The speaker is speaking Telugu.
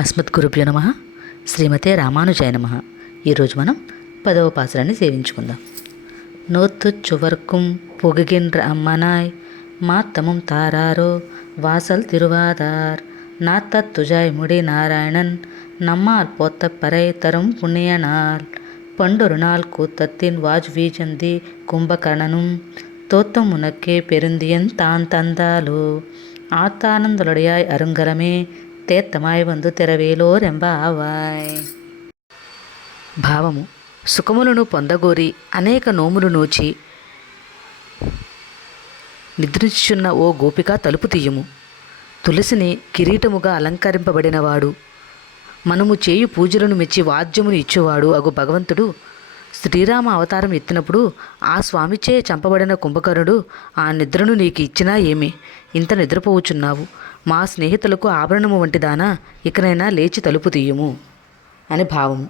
అస్మద్గురుభ్యో నమః. శ్రీమతే రామానుజాయ నమః. ఈరోజు మనం 10వ పాసురాన్ని సేవించుకుందాం. నోత్తుచ్చువర్కుం పుగుగిன்ற అమ్మనాయ్ மாத்தமும் தாராரோ வாசல் திருவாதார் நாத்தத்துஜாய் முடி நாராயணன் நம்மால் போத்த பறை தரும் புண்ணிய நாள் பண்டொரு நாள் கூத்தத்தின் வாஜ் வீஜந்தி கும்பகர்ணனும் தோத்தம் உனக்கே பெருந்தியன் தான் தந்தாலோ ఆత్తానందులడియాయ్ అరుంగరమే తేత్తమాయ్ వందు తెరవేలోరెంబ ఆవాయ్. భావము: సుఖములను పొందగోరి అనేక నోములు నోచి నిద్రించుచున్న ఓ గోపిక తలుపు తీయుము. తులసిని కిరీటముగా అలంకరింపబడినవాడు, మనము చేయు పూజలను మెచ్చి వాద్యమును ఇచ్చువాడు అగు భగవంతుడు శ్రీరామ అవతారం ఎత్తినప్పుడు ఆ స్వామిచే చంపబడిన కుంభకర్ణుడు ఆ నిద్రను నీకు ఇచ్చినా ఏమి, ఇంత నిద్రపోవుచున్నావు, మా స్నేహితులకు ఆభరణము వంటిదానా, ఇకనైనా లేచి తలుపు తీయుము అని భావము.